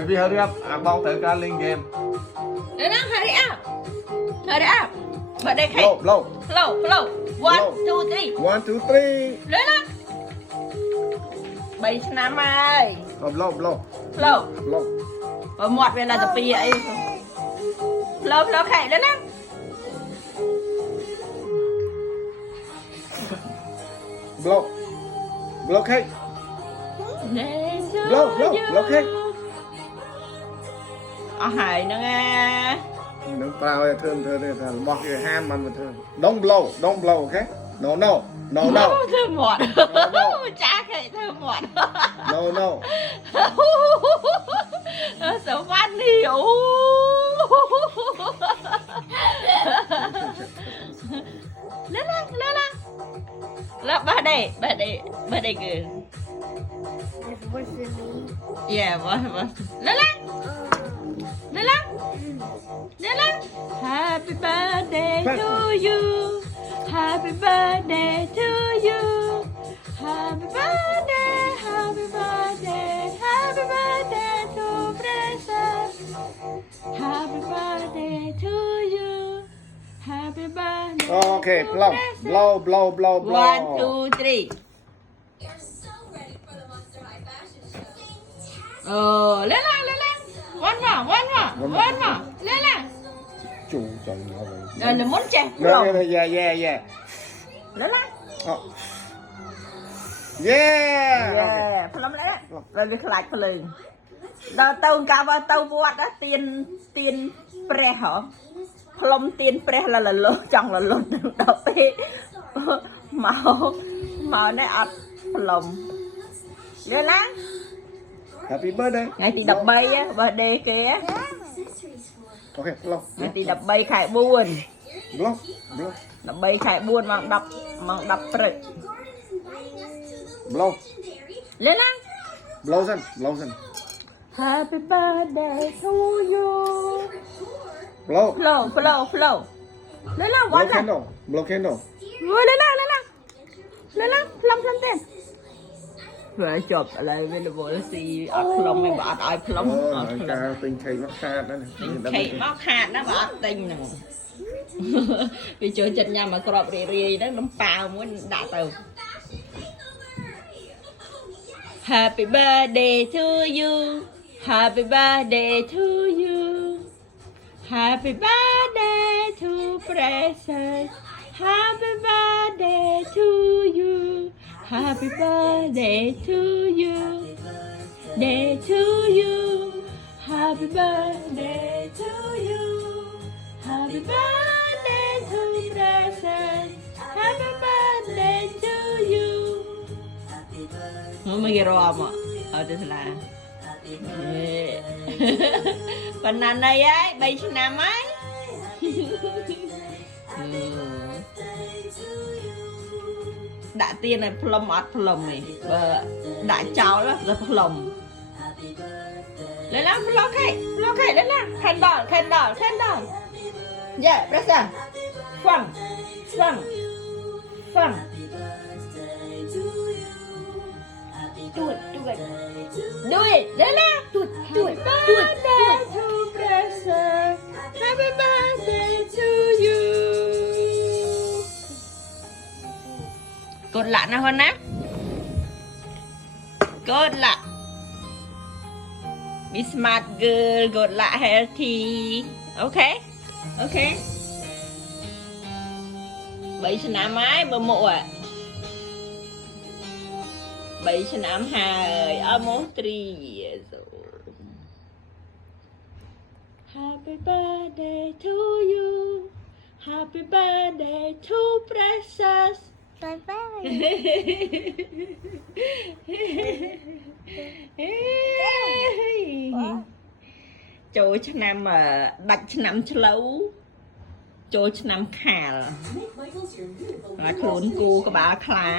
Baby hurry up, bong thử ca lên game. Nữa đó, hurry up. Hurry up. Bật đây khách. Blow. Flow. 1, 2, 3. 1, 2, 3. Nữa đó. 3 ឆ្នាំហើយ Blow. Flow មាត់វានៅតែពីអី Flow ខែដល់ណា Blow cake. Blow cake. អស់ហើយហ្នឹងអា Đừng vào thương bọc cái ham ăn mà thương. Don't blow, okay? No. ធ្វើមាត់ ចាស់គេធ្វើមាត់ No. So funny អូ Lá ba đây kìa. Yeah, what? Lala. Happy birthday to you. Happy birthday to you. Happy birthday to Princess. Happy birthday to you. Happy birthday. Okay, to blow. Princess. 1, 2, 3. Oh, Lala. One more. Lala. Chủ chồng nó vậy. Là muốn chè. Yeah. Lala. Oh. Yeah. Yeah. Phሎም lại. Rồiវាខ្លាចភ្លើងដល់ទៅកាវទៅវត្តទៀនព្រះហ៎ភ្លុំទៀនព្រះលលុចង់លលុតដល់ពេលមកនេះអត់ភ្លុំលឺណា Happy birthday. ថ្ងៃទី13 birthday គេ Okay, blow. ថ្ងៃទី13 ខែ4 Blow. 13 ខែ4ម៉ោង10ព្រឹក Blow. លឺណា Blow dần. Happy birthday to you Blow. flow លឺណា Blow វ៉ាន់ណា candle. Blow candle. លឺណាភ្លុំទេវាជាប់ឥឡូវវារវល់ស៊ីអត់ភ្លុំឯងបើអត់ឲ្យភ្លុំអត់ភ្លុំ Ca tinh khẩy mắc khát đó này. ខេកមកខាតណាបើអត់ទិញហ្នឹងវាចូលចិត្តញ៉ាំមកក្របរាយហ្នឹងនំប៉ាវមួយដាក់ទៅ Happy birthday to you Happy birthday to you Happy birthday to Precious Happy birthday to you Happy birthday to you Day to you Happy birthday to you Happy birthday to Precious Happy birthday to you Mới ghé rò mà ở trên là phần này này ấy bay trên nam ấy đã tiên này plum ọt plum này đã cháu đó rất plum lên lắm plum khay lên lắm candle yeah present fun do it lên lắm do it to present happy birthday to you cột lại nào hơn nè cột lại be smart girl cột lại healthy okay 3 ឆ្នាំហើយបើមកអា3ឆ្នាំហើយ almost 3 years old Happy birthday to you Happy birthday to Precious Bye.ចូលឆ្នាំដាច់ឆ្នាំឆ្លូវចូលឆ្នាំខាលខ្លួនគូក្បាលខ្លា